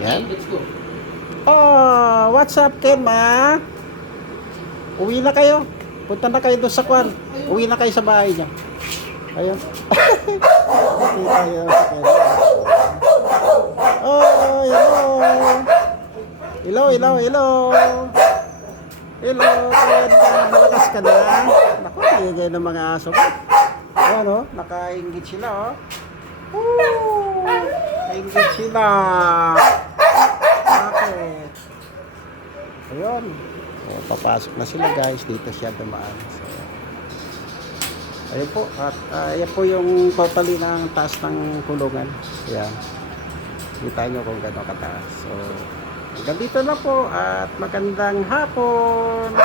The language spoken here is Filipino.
Yan. Oh, what's up, Kenma? Uwi na kayo. Punta na kayo doon sa kwan. Uwi na kayo sa bahay niyo. Ayun. Hindi tayo sa. Oh, hello. Hello, hello, hello. Hello, Kenma. Malakas ka na. Naku, ingay ng mga aso ko. Ayan, oh. Nakaingit sila, oh. Woo! Nakaingit sila. Bakit? Ayun. O, papasok na sila guys. Dito siya dumaan. So, ayun po. At ah, ayan po yung totally ng taas ng kulungan. Ayan. Kita nyo kung gano'ng kataas. So, hanggang dito na po. At magandang hapon.